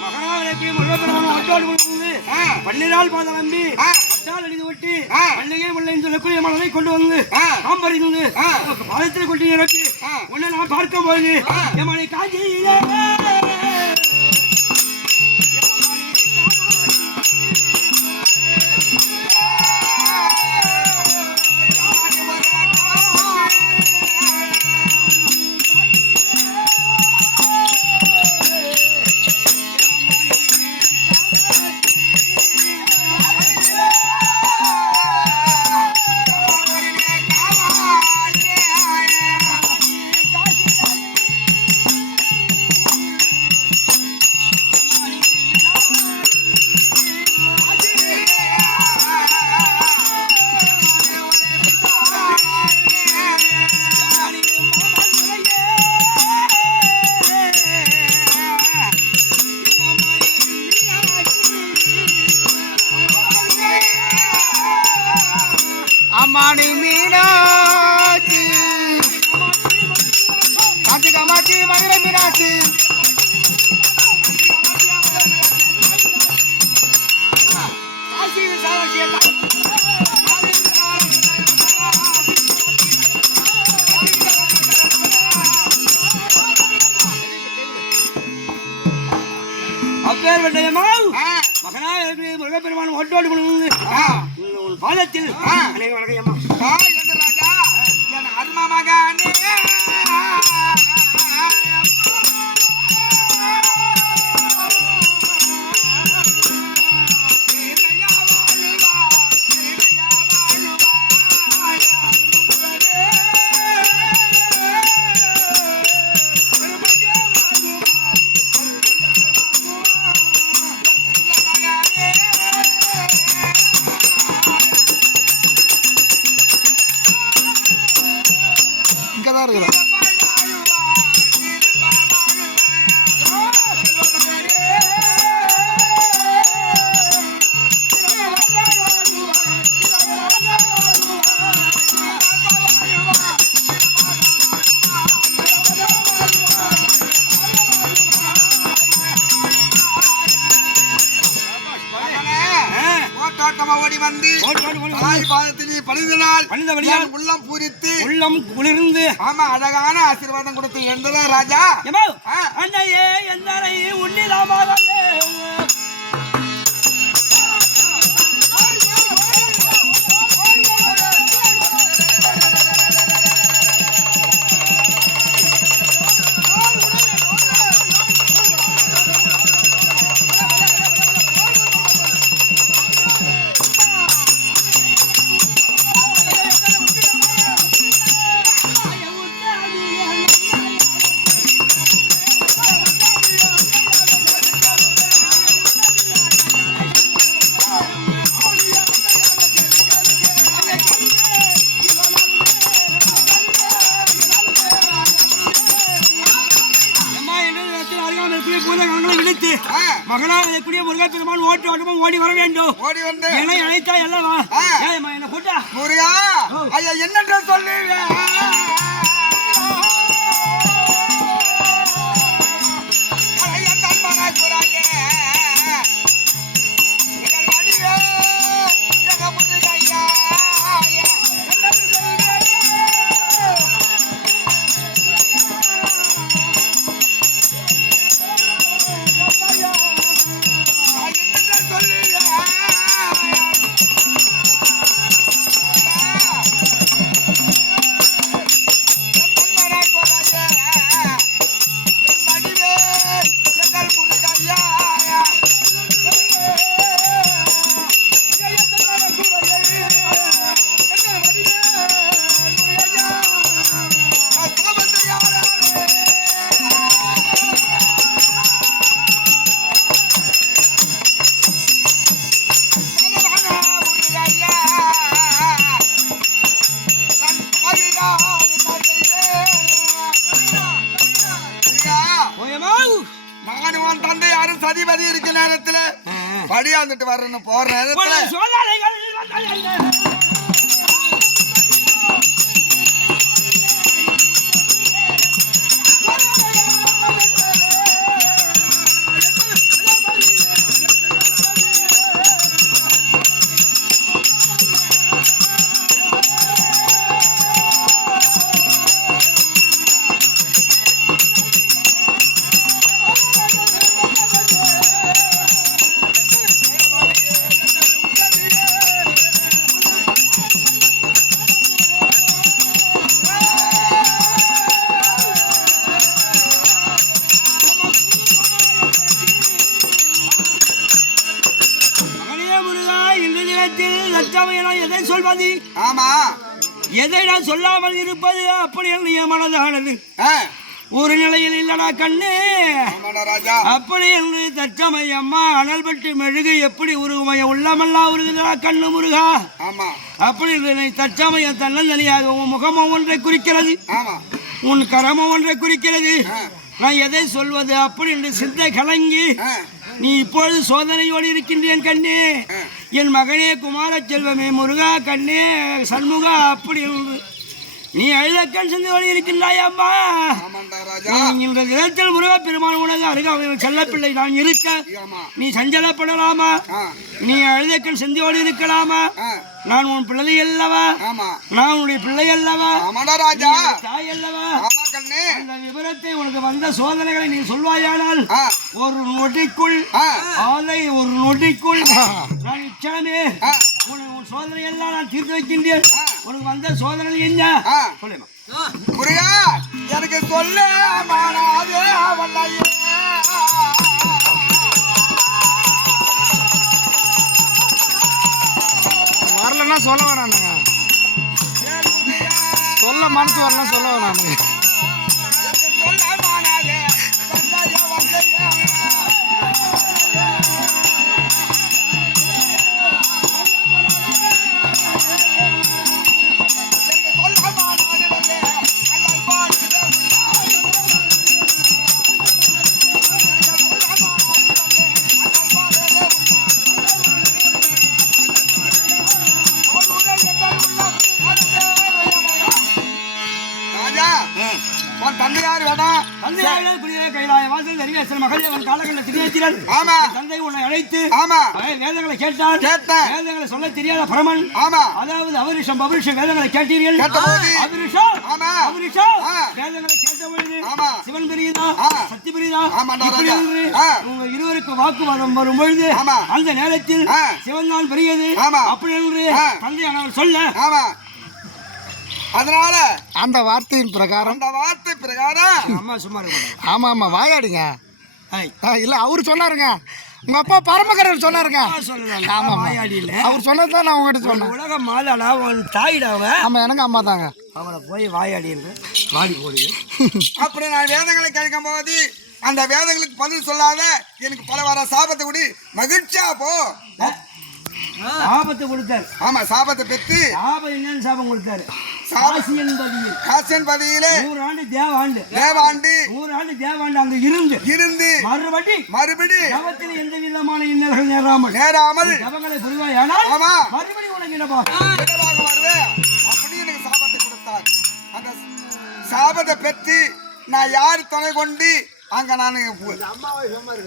மகாராஜத்தை முருகப்பெருமான ஒட்டாடு கொடுத்து பன்னிரால் பாத நம்பி பட்டால் அடித்து விட்டு அன்னையே உள்ள இந்த நெக்குரிய மலரை கொண்டு வந்து காம்பறிந்து பாதத்தில் கொட்டி நிரப்பி உன்னை நான் பார்க்கும் போது என் காஞ்சியிலே. காலத்தில் வணக்கம் ஓடி வந்து தாய் பாதத்திலே பழுதனால் பழுதபடியால் உள்ளம் பூரித்து உள்ளம் குளிர்ந்து. ஆமா அழகான ஆசீர்வாதம் கொடுத்து எழுந்ததா ராஜா? அந்த ஏ எந்த உன்னிதாமாக அப்படி என்று என் மனதானது ஒரு நிலையில் இல்லடா கண்ணு. அப்படி என்று தற்சமயம்மா அனல்பட்டு மெழுகு எப்படி உருகுமய உள்ளமெல்லாம் உருகுதா கண்ணு முருகா? அப்படி என்று தற்சமயம் தன்னந்தனியாக உன் முகமும் ஒன்றை குறிக்கிறது. உன் கரமும் ஒன்றை குறிக்கிறது. நான் எதை சொல்வது? அப்படி என்று சிந்தை கலங்கி நீ இப்பொழுது சோதனையோடு இருக்கின்றேன் கண்ணே. என் மகனே குமார செல்வமே முருகா கண்ணே சண்முகா அப்படி நீ அழுதக்கண் சிந்தையோடு இருக்கின்றாய் அம்மா ஆமாண்டா ராஜா. நீ இந்த தினத்தில் முருகா பெருமான் உனக்கு அருகாமையில் செல்லப்பிள்ளை நான் இருக்க. நீ சஞ்சலப்படலாமா? நீ அழுதக்கண் சிந்தையோடு இருக்கலாமா? நான் உன் பிள்ளை அல்லவா? நான் உன்னுடைய பிள்ளை அல்லவா? தாய் அல்லவா? கண்ணு அந்த விவரத்தை உனக்கு வந்த சோதனைகளை நீ சொல்வாயானால் ஒரு நொடிக்குள் ஆ, அதை ஒரு நொடிக்குள் நான் இச்சனமே உன் சோதனை எல்லாம் நான் தீர்த்து வைக்கின்றேன். உனக்கு வந்த சோதனை என்ன. சொல்லுமா முருகா எனக்கு சொல்ல மாறாதே அவளையே வரலன்னா சொல்ல வேணானுங்க சொல்ல மனசு வரலாம் சொல்ல வேணானுங்க கேட்டான் கேட்டேன் வேதங்களை சொல்ல தெரியாத பரமன் ஆமா அதாவது அவரிஷம் பபரிஷம் வேதங்களை கேட்டீர்கள் அவரிஷம் ஆமா அவரிஷம் ஆ. வேதங்களை கேட்ட பொழுது ஆமா. சிவன் பெரியதா. சக்தி பெரியதா இப்படி. உங்க இருவருக்கு வாக்குவாதம் வரும் பொழுது ஆமா. அந்த நேரத்தில் ஆ. சிவன் தான் பெரியது ஆமா. அப்படி என்று. தந்தையானவர் சொல்ல ஆமா அதனால அந்த வார்த்தையின் பிரகாரம் அந்த வார்த்தை பிரகாரம் அம்மா சும்மா. ஆமா ஆமா வாயாடிங்க இல்ல அவரு சொன்னாருங்க உங்க அப்பா பரமகரர் சொன்னாருங்க. ஆமா இல்ல அவர் சொன்னதுதான் நான் உங்ககிட்ட சொன்னேன். உலக மாதாடா உன் தாயிடா அவ. ஆமா எனக்கு அம்மா தாங்க. அவளை போய் வாயாடி வாடி போடுது அப்படி நான் வேதங்களை கேட்கும் போது அந்த வேதங்களுக்கு பதில் சொல்லாத எனக்கு பல வர சாபத்தை கூடி மகிழ்ச்சியா போ. ஆபத்து கொடுத்தார். ஆமா சாபத்தை பெற்று சாபம் என்னன்னு சாபம் கொடுத்தாரு. சாபம். காசி என்பதில் காசியன் பதியிலே நூறு ஆண்டு தேவாண்டு. தேவாண்டு நூறு ஆண்டு தேவாண்டு அங்க இருந்து இருந்து மறுபடி மறுபடி ஜபத்தில் எந்த விதமான இன்னல்கள் நேராமல் நேராமல் ஜபங்களை புரிவாயானால் ஆமா. மறுபடி உனக்கு என்னப்பா விடவாக வருவேன் அப்படி எனக்கு சாபத்தை கொடுத்தார். அந்த சாபத்தை பெற்று நான் யார் துணை கொண்டு அங்க நான் பூ-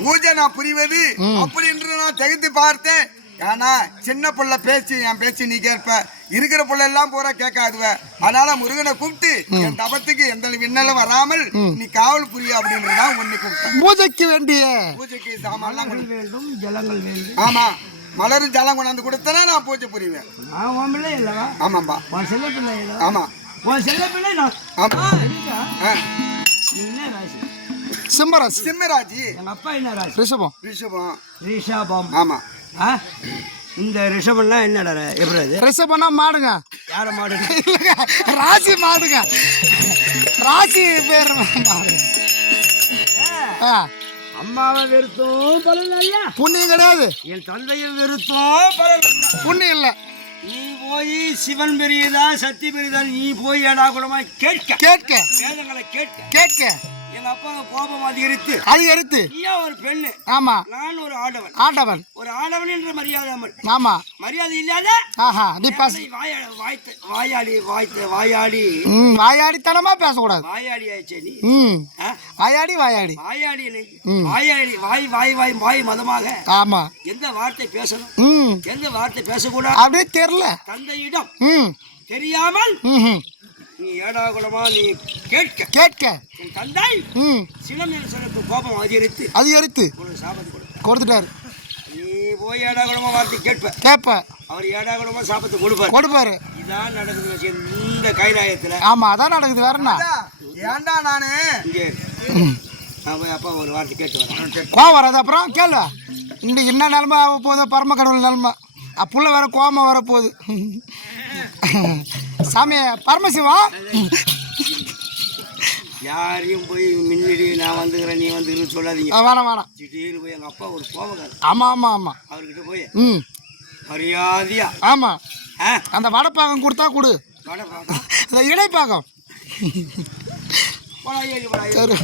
பூஜை நான் புரிவது அப்படி என்று நான் தகுதி பார்த்தேன். ஏன்னா சின்ன புள்ள பேச்சு என் பேச்சு நீ கேட்ப. இருக்கிற புள்ள எல்லாம் பூரா கேட்காதுவ. அதனால முருகனை கூப்பிட்டு என் தபத்துக்கு எந்த விண்ணலும் வராமல் நீ காவல் புரிய அப்படின்றதான் உன்னை கூப்பிட்டேன். பூஜைக்கு வேண்டிய பூஜைக்கு கொடு. வேண்டும் ஜலங்கள் வேண்டும். ஆமா மலர் ஜலம் கொண்டாந்து கொடுத்தனா நான் பூஜை புரிவேன். ஆமாம்பா. உன் செல்ல பிள்ளை ஆமா. உன் செல்ல பிள்ளை நான். ஆமா. சிம்மராசி. சிம்மராஜி எங்க அப்பா என்ன ராசி? ரிஷபம். ரிஷபம். ரிஷபம். ஆமா. ஆ? இந்த ரிஷபம்லாம் என்னடா எப்படி அது? ரிஷபம்னா மாடுங்க. யார மாடு? ராசி மாடுங்க. ராசி பேர் மாடு. ஆ, அம்மாவை வெறுத்தும் பலன் புண்ணியம் கிடையாது. என் தந்தையை வெறுத்தும் பலன். புண்ணியம் இல்லை. நீ போய் சிவன் பெரியதா சக்தி பெரியதா நீ போய் ஏடா கூடமா கேட்க. கேட்க. வேதங்களை கேட்க. கேட்க. எங்க அப்பா கோபம் அதிகரித்து அது எடுத்து நீயா ஒரு பெண்ணு. ஆமா. நான் ஒரு ஆடவன். ஆண்டவன் ஒரு ஆடவன் என்ற மரியாதை ஆமா. மரியாதை இல்லாத ஆஹா நீ பேச வாய்த்த வாயாடி வாய்த்த வாயாடி. ம் வாயாடித்தனமா பேசக்கூடாது. வாயாடி ஆயிடுச்சே நீ. ம்? வாயாடி வாயாடி. வாயாடி இல்லை. வாயாடி வாய் வாய் வாய் வாய் மதமாக. ஆமா. எந்த வார்த்தை பேசணும்? ம். எந்த வார்த்தை பேசக்கூடாது? அப்படியே தெரில தந்தையிடம் ம். தெரியாமல் ம் நீ ஏடா குலமா நீ கேட்க. கேட்க. உன் தந்தை ம். சிலம்பரசனுக்கு கோபம் அதிகரித்து அது எடுத்து ஒரு சாபத்தை கொடுத்த கொடுத்துட்டாரு. நீ போய் ஏடா குலமா வார்த்தை கேட்ப. கேட்ப. அவர் ஏடா குலமா சாபத்தை கொடுப்பார். கொடுப்பாரு. இதான் நடக்குது விஷயம் இந்த கைலாயத்துல. ஆமா அதான் நடக்குது வேற என்ன? ஏன்டா நானு? இங்கே நான் போய் அப்பா ஒரு வார்த்தை கேட்டு வரேன். கோவம் வராது அப்புறம் கேளு. இன்னைக்கு என்ன நிலமை ஆக போதோ பரம கடவுள் நிலமை. புள்ள வேற கோமா வர போகுது சாமி பரமசிவா யாரையும் போய் மின்னிடி நான் வந்துக்கிறேன் நீ வந்துக்கிறேன்னு சொல்லாதீங்க. வேணாம் வேணாம். திடீர்னு போய் எங்கள் அப்பா ஒரு கோபக்காரர் ஆமாம் ஆமாம் ஆமாம் அவர்கிட்ட போய் ம். மரியாதையா? ஆமாம் ஆ? அந்த வடப்பாகம் கொடுத்தா கொடு. வடை பார்க்கலாம் அந்த இடைப்பாகம். சரி.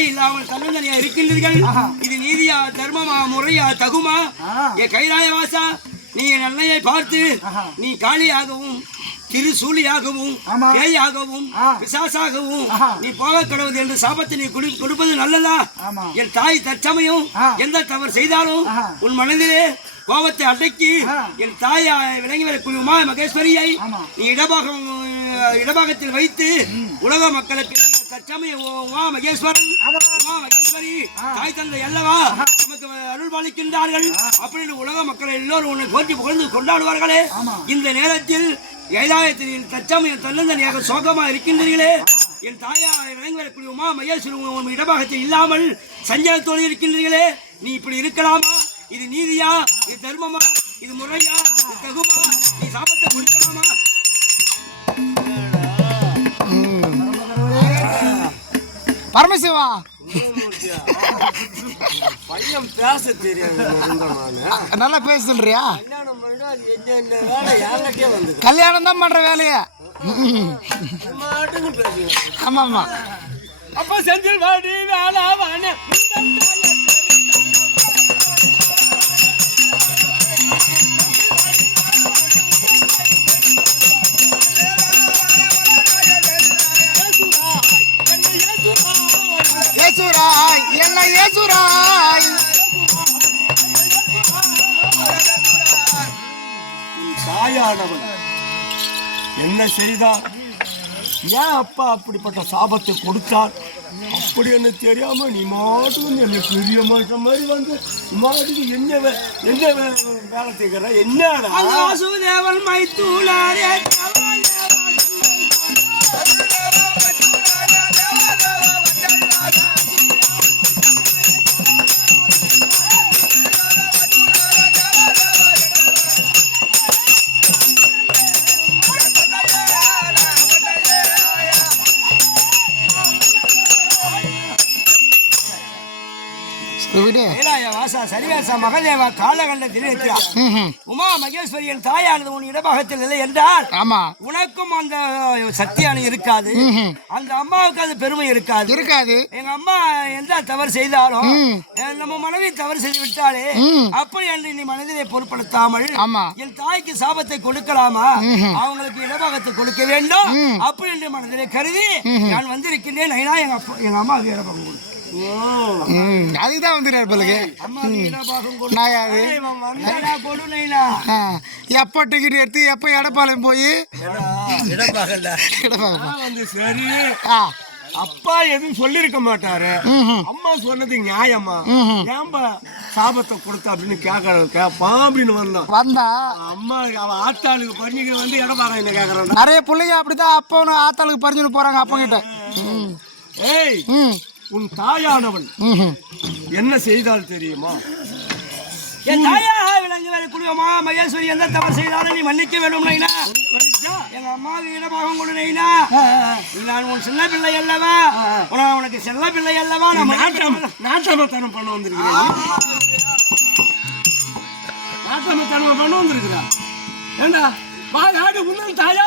தாய் இல்லாமல் தன்னந்தனியா இருக்கின்றீர்கள்? இது நீதியா தர்மமா முறையா தகுமா? என் கைலாய வாசா நீ அன்னையை பார்த்து நீ காளியாகவும் திருசூலியாகவும் பேயாகவும் பிசாசாகவும் நீ போக கடவுது என்று சாபத்தை நீ குடி- கொடுப்பது நல்லதா? என் தாய் தற்சமயம் எந்த தவறு செய்தாலும் உன் மனதிலே கோபத்தை அடக்கி என் தாய் விளங்கி வரக்கூடிய உமா மகேஸ்வரியை நீ இடபாகம் இடபாகத்தில் வைத்து உலக மக்களுக்கு உ- உமா மகேஸ்வரன் உமா மகேஸ்வரி தாய் தந்தை அல்லவா? நமக்கு அருள் பாலிக்கின்றார்கள். அப்படின்னு உலக மக்கள் எல்லோரும் உன்னை போற்றி புகழ்ந்து கொண்டாடுவார்களே. இந்த நேரத்தில் கைலாயத்தில் தற்சமயம் தன்னந்தனியாக சோகமா இருக்கின்றீர்களே. என் தாயா விளங்கி வரக்கூடிய உமா மகேஸ்வரி இடபாகத்தில் இல்லாமல் சஞ்சலத்தோடு இருக்கின்றீர்களே. நீ இப்படி இருக்கலாமா? இது நீதியா? இது தர்மமா? இது முறையா? இது தகுமா? நீ சாபத்தை கொடுக்கலாமா? பரமசிவா. பையன் பேச தெரியாது நல்லா பேச சொல்றியா? கல்யாணம் தான் பண்ற வேலைய. ஆமா ஆமா அப்ப செந்தில் வாடி வேலை என்ன செய்தார்? ஏன் அப்பா அப்படிப்பட்ட சாபத்தை கொடுத்தார்? அப்படி என்ன தெரியாம நீ மாட்டுக்கு என்ன பெரிய மாற்றம் மாதிரி வந்து மாட்டுக்கு என்ன என்ன வேலை செய்கிற? என்னடா? சரிவேசா மகதேவா காலகண்ட திருநெத்திரா ம்ஹும். உமா மகேஸ்வரியின் தாயானது உன் இடபாகத்தில் இல்லை என்றால் ஆமா. உனக்கும் அந்த சக்தியானது இருக்காது. அந்த அம்மாவுக்கு அது பெருமை இருக்காது. இருக்காது. எங்க அம்மா எந்த தவறு செய்தாலும் நம்ம மனைவி தவறு செய்து விட்டாலே. அப்படி என்று நீ மனதிலே பொருட்படுத்தாமல் என் தாய்க்கு சாபத்தை கொடுக்கலாமா? அவங்களுக்கு இடபாகத்தை கொடுக்க வேண்டும். அப்படி என்று மனதிலே கருதி நான் வந்திருக்கின்றேன். நைனா எங்க அப்பா எங்க அம்மாவுக்கு இடபாகம் அதுதான் வந்து பிள்ளைக்கு ஆ, எப்போ டிக்கெட் எடுத்து எப்போ எடப்பாளையம் போய்? ஆ. அப்பா எதுவும் சொல்லிருக்க மாட்டாரு. அம்மா சொன்னது நியாயமா. ஏன்பா சாபத்தை கொடுத்த அப்படின்னு கேட்க கேட்பான் அப்படின்னு வந்தான். வந்தா? அம்மா அவ ஆத்தாளுக்கு பண்ணிக்கு வந்து இடப்பாறை என்ன கேட்கறான் நிறைய பிள்ளைங்க அப்படிதான் அப்பவனு ஆத்தாளுக்கு பறிஞ்சுட்டு போறாங்க அப்பங்கிட்ட. ஏய். உன் தாயானவன். என்ன செய்தால் தெரியுமா? என் தாயா விளங்கி வரக்கூடியமா மகேஸ்வரி எந்த தவறு செய்தாலும் நீ மன்னிக்க வேண்டும் நைனா. எங்க அம்மாவுக்கு இடமாக கொண்டு நைனா. நான் உன் சின்ன பிள்ளை அல்லவா? உன- உனக்கு செல்ல பிள்ளை அல்லவா? நான் நாட்டமத்தனம் பண்ண வந்திருக்கிறேன் நாட்டமத்தனம் பண்ண வந்திருக்கிறா? ஏண்டா? வாயாடு உன்னல் தாயா?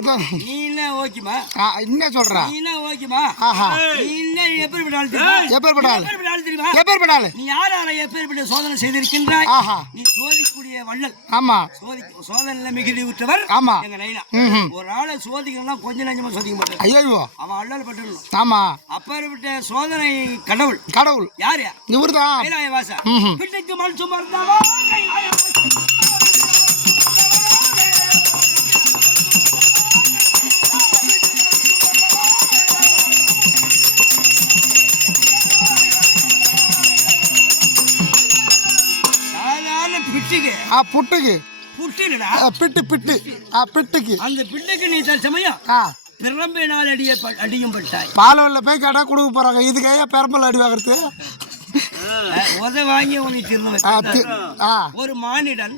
அவர்தான் நீ என்ன ஓகேமா ஆ, என்ன சொல்றா? நீ என்ன ஓகேமா ஆஹா நீ என்ன எப்பேற்பட்ட ஆள் எப்பேற்பட்ட ஆள்? எப்பேற்பட்ட ஆள் நீ யாரால எப்பேற்பட்ட சோதனை செய்திருக்கின்றாய்? நீ சோதிக்கூடிய வள்ளல். ஆமா. சோதி சோதனையில மிகுதி விட்டவர் ஆமா. எங்க நைனா. ஒரு ஆளை சோதிக்கணும்னா கொஞ்சம் நஞ்சமா சோதிக்க மாட்டார். ஐயோ அவன் அள்ளல் பட்டுடணும் ஆமா. அப்பேற்பட்ட சோதனை கடவுள். கடவுள். யாரு இவர்தான். கைலாய வாசா மண் பிட்டுக்கு ஆ புட்டுக்கு. புட்டுடா ஆ, பிட்டு பிட்டு. ஆ பிட்டுக்கு. அந்த பிட்டுக்கு நீ தற்சமயம் ஆ. பிரம்பினால் அடிய அடியும் பட்டாய். பாலவல்ல போய் கடை கொடுக்க போறாங்க. இதுக்கு ஏன் பெரம்பல் அடி வாங்குறது? உத வாங்கி உனக்கு ஒரு மானிடன்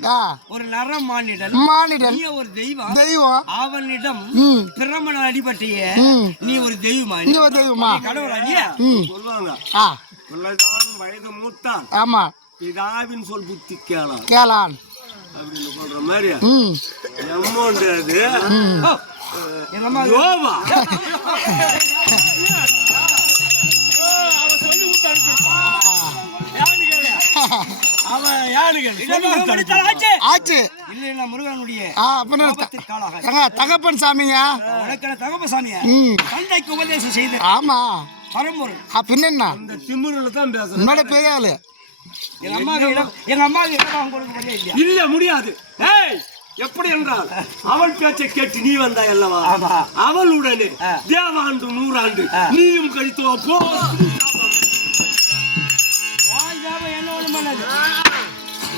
ஒரு நர மானிடன் மானிடன். நீ ஒரு தெய்வம். தெய்வம். அவனிடம் ம். பிரம்மண அடிபட்டிய நீ ஒரு தெய்வமா? ஒரு தெய்வமா? கடவுளா நீ? ம். சொல்லுவாங்க. வயது மூத்தான். ஆமா. பிதாவின் சொல் புத்தி கேளான். கேளான். அப்படின்னு சொல்ற மாதிரி. எம்மோண்டு அது. ஏங்க, தகப்பன் சாமிங்க. உனக்கான தகப்ப சாமியா? தந்தைக்கு உபதேசம் செய்து. ஆமா. பரம்பொருள். ஆ பின்ன இந்த திமிருல தான் பேசுறேன். முன்னாடி பெரிய ஆளு எங்க இடம் எங்க இல்லையா? இல்ல முடியாது. ஏய் எப்படி என்றால் அவள் பேச்சை கேட்டு நீ வந்தாய் அல்லவா? ஆமா. அவள் உடனே ஆ. தேவாண்டு நூறாண்டு. நீயும் கழித்துவா போ.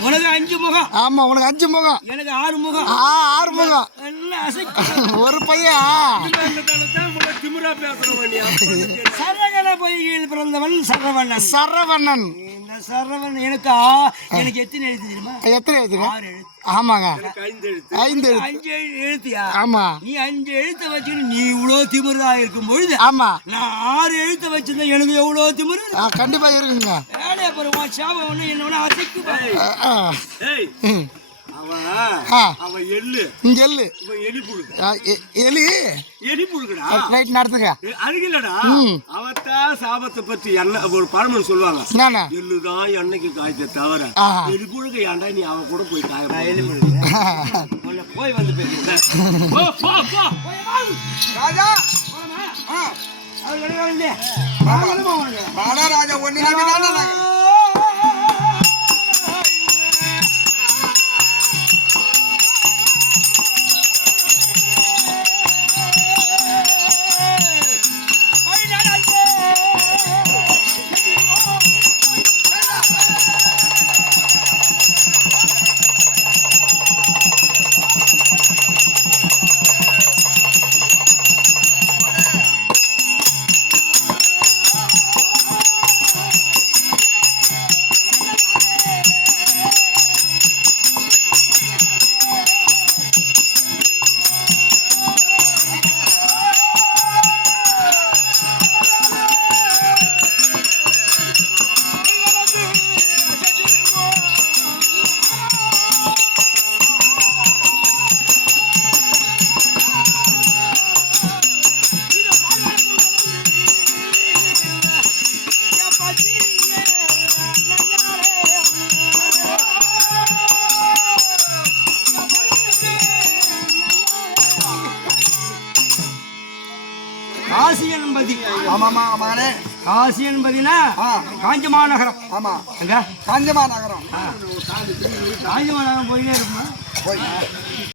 உனக்கு அஞ்சு முகம். ஆமா உனக்கு அஞ்சு முகம். எனக்கு ஆறு முகம். ஆ ஆறு முகம். ஒரு பையன் திமிரா பேசுறவன் நீ சரகர பொய்கையில் பிறந்தவன் சரவணன். சரவணன். சரவணன். எனக்கு எனக்கு எத்தனை எழுத்து தெரியுமா? எத்தனை எழுத்துங்க ஆறு எழுத்து. ஆமாங்க. ஐந்து எழுத்து. ஐந்து எழுத்து. அஞ்சு எழு- எழுத்தியா? ஆமா. நீ அஞ்சு எழுத்தை வச்சுன்னு நீ இவ்வளோ திமிரா இருக்கும் பொழுது ஆமா. நான் ஆறு எழுத்தை வச்சிருந்தேன். எனக்கு எவ்வளோ திமிரு? ஆ, கண்டிப்பா இருக்குங்க. வேலையை பாருவா சாபம் ஒன்று என்ன ஒன்று அசைக்கு. அவன் எள்ளு. இங்க எள்ளு. இவன் எலி புழுகு. எலி? எலி புழுகுடா. ரைட் நடத்துங்க அருகிலடா. ம். அவத்தான் சாபத்தை பத்தி எண்ணெய் ஒரு பழமொழி சொல்லுவாங்க. எள்ளுதான் எண்ணெய்க்கு காய்ச்ச தவிர. எலி புழுக ஏன்டா நீ அவன் கூட போய் காய. எலி. உன்னை போய் வந்து பேசுறேன் போ, போ, போ. ராஜா! அவர் கிடையாது ராஜா ஒன்னு காஞ்சமா நகரம். ஆமா. அங்க காஞ்சமா நகரம். காஞ்சமா நகரம் போயிட்டே இருக்குமா போய்.